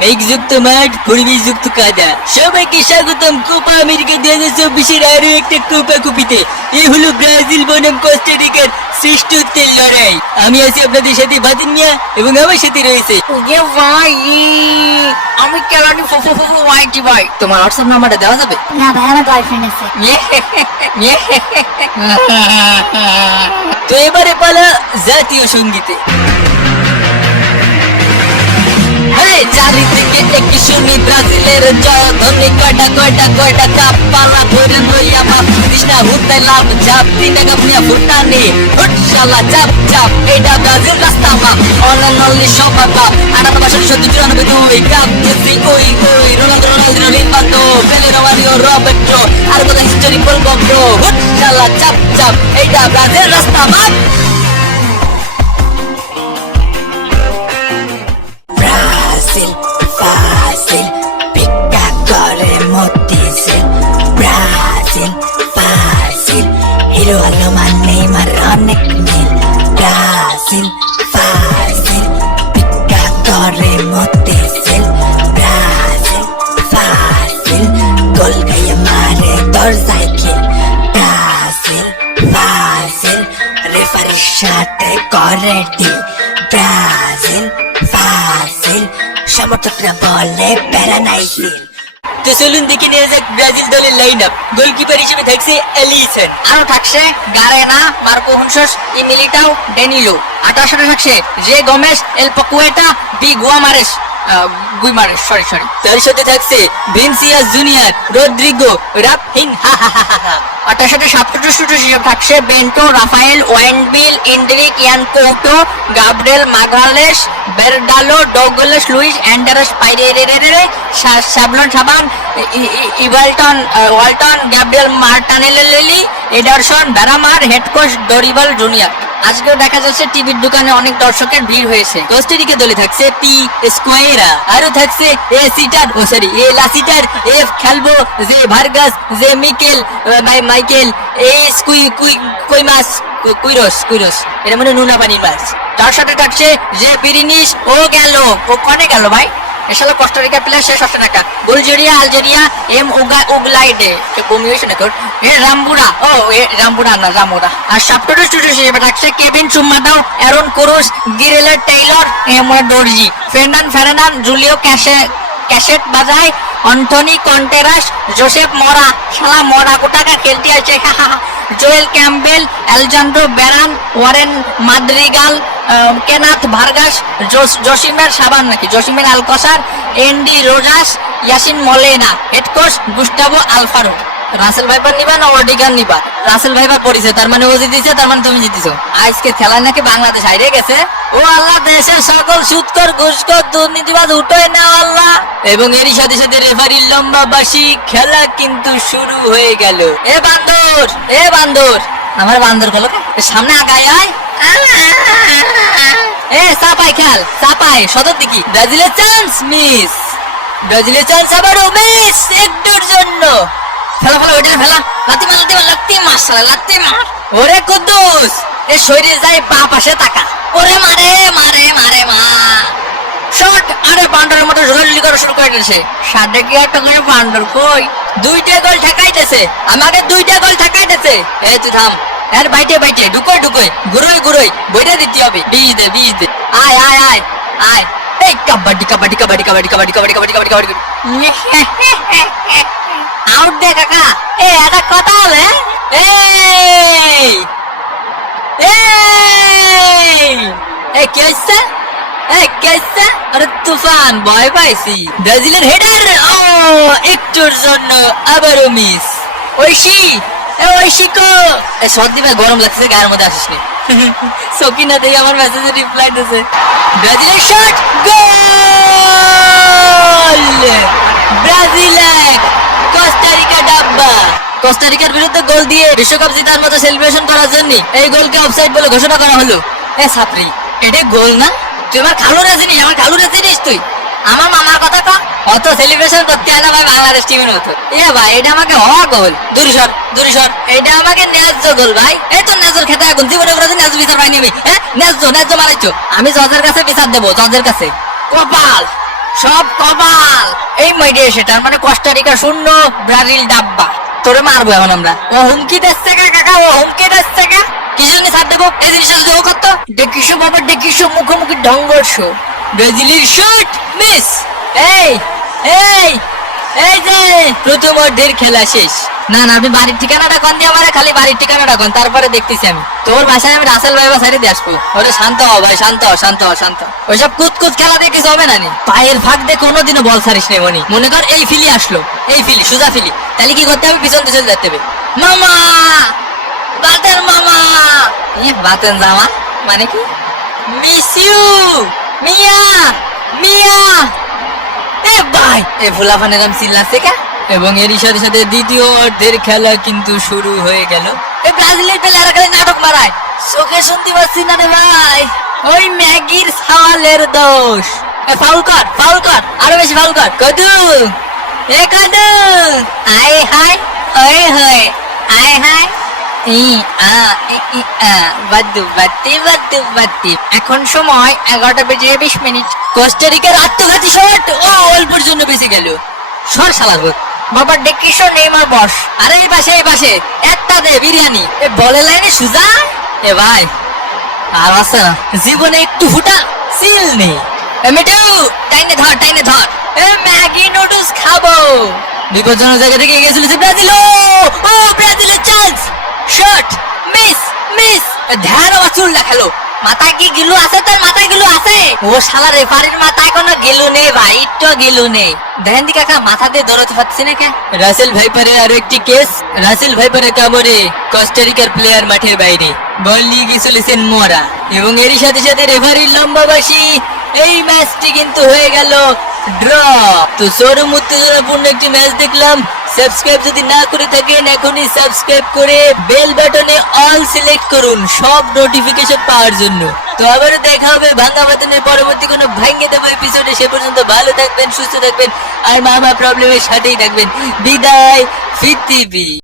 মেঘযুক্ত মাঠ, পরিবেশযুক্ত কাদা। সবাইকে স্বাগতম কোপা আমেরিকা 2024-এর আরো একটা কোপা কুপিতে। এই হলো ব্রাজিল বনাম কোস্টারিকার শ্রেষ্ঠত্বের লড়াই। আমি আছি আপনাদের সাথে বাতিন মিয়া এবং আমার সাথে রয়েছে ওকে ভাই, আমি কেলানি ওয়াইটি ভাই। তোমার হোয়াটসঅ্যাপ নাম্বারটা দেওয়া যাবে? না ভাই, আমার গার্লফ্রেন্ড আছে। তো এবারে পালা জাতীয় সঙ্গীতে। চারিদিকে একই শুনি ব্রাজিলের জয় ধ্বনি, কয়টা কয়টা কয়টা কাপ পালা করে লইয়া বাপ কৃষ্ণা হুতাই লাভ ঝাপ তিনটা কাপ নিয়া ফুটানি হুটশালা চাপ চাপ। এটা ব্রাজিল রাস্তা বাপ অনলি সবার বাপ 98-97-94 কাপ দিছি ওই ওই রোনালদো লিভান্দো পেলে রোমারিও রবের্টো আর কথা হিস্টোরি বলবো ব্রো হুটশালা চাপ চাপ। এটা ব্রাজিল রাস্তা বাপ। Brasil, fácil, pica করে মতিঝিল। Brasil, fácil, হিরো আলো মানে মার অনেক মিল। Brasil, fácil, pica করে মতিঝিল। Brasil, fácil, গোল গায়ে মারে দরজায় খিল। Brasil, fácil, রেফারির সাথে করে ডিল। Brasil, fácil, সমর্থকরা বলে প্যারা নাই সিল। তো চলুন দেখে নিয়ে যাক ব্রাজিল দলের লাইন আপ। গোলকিপার হিসেবে থাকছে এলিসন, আরো থাকছে গারেনা, মার্কো হুনসস, ইমিলিটাও, ডেনিলো। 18 থাকছে J Gomes, L Paqueta, B Guimaraes, Guimaraes sorry. তার সাথে থাকছে Vinicius Junior, Rodrygo, Raphinha. 28 substitute হিসেবে থাকছে Bento, Rafael, Wendell, Endrick, Yan Couto, Gabriel Magalhaes, Beraldo, Douglas Luiz, Andreas Pereira, সাবলন সাবান, ওয়ালটন, গ্যাব্রিয়েল মার্টানেলেলি, এডারসন, ব্যারামার, হেড কোচ ডরিবাল জুনিয়র। আজকেও দেখা যাচ্ছে টিভির দোকানে অনেক দর্শকের ভিড় হয়েছে। কোস্টারিকা দলে থাকছে পি স্কোয়েরা, আরো থাকছে এ সিটার এ লাসিটার, এফ খেলবো, J Vargas, J Mikel Michael, A কুইমাস কুইরোস। এটা মানে নুনা পানির মাছ। তার সাথে থাকছে যে পিরিনিস, ও গেল, ও কনে গেল ভাই? এসব কোস্টারিকা প্লেয়ার শেষ হচ্ছে টাকা। বুলগেরিয়া, আলজেরিয়া, এম উগলাইডে কমি হয়েছে না তোর, এ রামবুড়া, ও এ রামবুড়া না রামুরা। আর সাবস্টিটিউট হিসেবে থাকছে কেভিন সুমাদাও, অ্যারন কোরুস, গিরেলে টেইলর, এমরা ডরজি, ফের্নান জুলিও ক্যাসেট বাজায়, অন্টনি কন্টেরাস, জোসেফ মরা, শালা মরা কোটাকা খেলতে আছে, Joel Campbell, Alejandro Bran, Warren Madrigal, Kenneth Vargas, জসিমের সাবান নাকি জসিমের আলকসার, এন্ডি রোজাস, ইয়াসিন মলেনা। Head coach Gustavo Alfaro. রাসেল ভাইপার নিবা না ওডিগান নিবা? রাসেল ভাইপার পড়িছে, তার মানে ও জিতেছে, তার মানে তুমি জিতেছো। আজকে খেলায় নাকি বাংলাদেশ হাইরে গেছে। ও আল্লাহ, দেশের সকল সুদকর ঘুষখোর দুর্নীতিবাজ উঠোয় না আল্লাহ। এবং এরই সাথে সাথে রেফারির লম্বা বাঁশি, খেলা কিন্তু শুরু হয়ে গেল। এ বান্দর আমার বান্দর গেল, সামনে আগায় আয়। এ চাপাই খেল, চাপাই সদর দিকে। ব্রাজিলের চান্স মিস, ব্রাজিলের চান্স আবারও মিস, একটুর জন্য। ফেলা ওইটা ফেলা, লাত্তি মার। ওরে কুদ্দুস, এ শরীরে যায় বা পাশে তাকা, ওরে মারে শট। আরে বান্ডারের মতো ঝুলাঝুলি করা শুরু করে দিয়েছে। সাড়ে কি একটা করে বান্ডার কই, দুইটা গোল ঠেকাইতেছে, আমাকে দুইটা গোল ঠেকাইতেছে। এই তুই থাম, এর বাইটে ঢুকোই ঘুরোই বইটা দিতে হবে। বিষ দে আয়। এই কাবাডি। আউট দে কাকা। এ একটা কথা হলে এই কে হইছে? আরে তুফান, ভয় পাইছি। ব্রাজিলের হেডার, ও একটুর জন্য আবারও মিস। ঐশী কো সর্দি ভাই, গরম লাগছে, গায়ের মধ্যে আসিস নি। সকিনা দেখে আমার মেসেজে রিপ্লাই দিয়েছে। ব্রাজিলের শট, গোল! ব্রাজিল 1, কোস্টারিকা ডাব্বা। কোস্টারিকার বিরুদ্ধে গোল দিয়ে বিশ্বকাপ জেতার মতো সেলিব্রেশন করার জন্য এই গোলকে অফসাইড বলে ঘোষণা করা হলো। এ ছাত্রী, এটা গোল না? তুই আমার খালুরা চিনিস? তুই আমার মামার কথা কো। অত সেলিব্রেশন করতে হয় না ভাই, বাংলাদেশ টিমের মতো। এ ভাই, এটা আমাকে হওয়া গোল। দূরে সর, এটা আমাকে ন্যায্য গোল ভাই। এই তো ন্যায্যর খেতে এখন জীবনে করে ন্যায্য বিচার পাইনি আমি। হ্যাঁ, ন্যায্য মারাইছো। আমি জজের কাছে বিচার দেবো, জজের কাছে। কপাল সব কপাল। এই মাইডিয়া সেটার মানে কোস্টারিকা শূন্য, ব্রাজিল ডাব্বা। তোরে মারবো এখন আমরা। ও হুমকি দিচ্ছে কাকা, ও হুমকি দিচ্ছে কা। কি জন্য ছাড় দেবো? এই জিনিসটা যদি ও করতো। দেখিসো বাবা দেখিসো, মুখোমুখি ঢঙ্গর্ষ। ব্রাজিলের শট মিস। এই এই এই যে প্রথম অর্ধের খেলা শেষ। না না, আপনি বাড়ির ঠিকানাটা কোন দিয়ে আমারে, খালি বাড়ির ঠিকানাটা কোন, তারপরে দেখতেছি আমি। তোর বাসায় আমি রাসেল ভাই বাসায় দিয়ে আসবো। ওরে শান্ত হ ভাই, শান্ত হ, শান্ত হ, শান্ত হ। ওইসব কুতকুত খেলা দিয়ে কিছু হবে না নি। পায়ের ফাঁক দিয়ে কোনোদিনও বল ছাড়িস নে মনি। মনে কর এই ফিলি আসলো, এই ফিলি সোজা ফিলি, তাহলে কি করতে হবে? পিছন পিছন যেতে হবে। মামা বাতেন মামা, বাতেন জামা মানে কি? মিস ইউ মিয়া মিয়া। এ ভাই, এ ফুলাফানের নাম চিল্লাছে কা? এবং এরই সাথে সাথে দ্বিতীয় অর্ধের খেলা কিন্তু শুরু হয়ে গেল। এই ব্রাজিলের প্লেয়াররা খালি নাটক মারায়, চোখে শুনতে পাচ্ছি না রে ভাই। ওই ম্যাগির সাওয়ালের দোষ। এ ফাউল কর, ফাউল কর, আরো বেশি ফাউল কর। কদু এ কদু, আয় হায় ওই হয়, আয় হায় ই আ ই ই আ বাদু বাতি বাদু বাতি। এখন সময় 11:20 কোস্টারিকার আত্মঘাতী শট। ও অল্পের জন্য বেঁচে গেল। সর শালার ভূত। বাবা ডেকিসো নেইমার বস। আরে এই পাশে, এই পাশে একটা দে বিরিয়ানি। এ বলে লাইনে সুজা। এ ভাই আর আছে না, জীবনে একটু ফুটা সিল নেই। এ মিটু টাইনে ধর, টাইনে ধর। এ ম্যাগি নুডলস খাবো। বিপজ্জনক জায়গা থেকে গেছিল ব্রাজিল। ও ব্রাজিলের চান্স। Shot miss miss. ধ্যান আবার চুল দেখালো। মাথায় কি গিলু আছে? তোর মাথায় গিলু আছে? ও শালা রেফারির মাথায় কোনো গিলু নেই ভাই, একটু গিলু নেই। দেখেন দি কাকা, মাথা দিয়ে দৌড়াতে পারছি না কে? রাসেল ভাইপারের আরো একটি কেস। রাসেল ভাইপারের কামড়ে কোস্টারিকার প্লেয়ার মাঠের বাইরে, বল নিয়ে গিয়ে চলেছেন মোরা। এবং এরই সাথে সাথে রেফারির লম্বা বাসি। এই ম্যাচটি কিন্তু হয়ে গেল ড্র। তো চরম উত্তেজনাপূর্ণ একটি ম্যাচ দেখলাম। সাবস্ক্রাইব যদি না করে থাকেন, এখনই সাবস্ক্রাইব করে বেল বাটনে অল সিলেক্ট করুন সব নোটিফিকেশন পাওয়ার জন্য। তো আবারও দেখা হবে ভাঙা বাতনের পরবর্তী কোনো ভাঙ্গে দেবো এপিসোডে। সে পর্যন্ত ভালো থাকবেন, সুস্থ থাকবেন, আর মামা প্রবলেমের সাথেই থাকবেন। বিদায় পৃথিবী।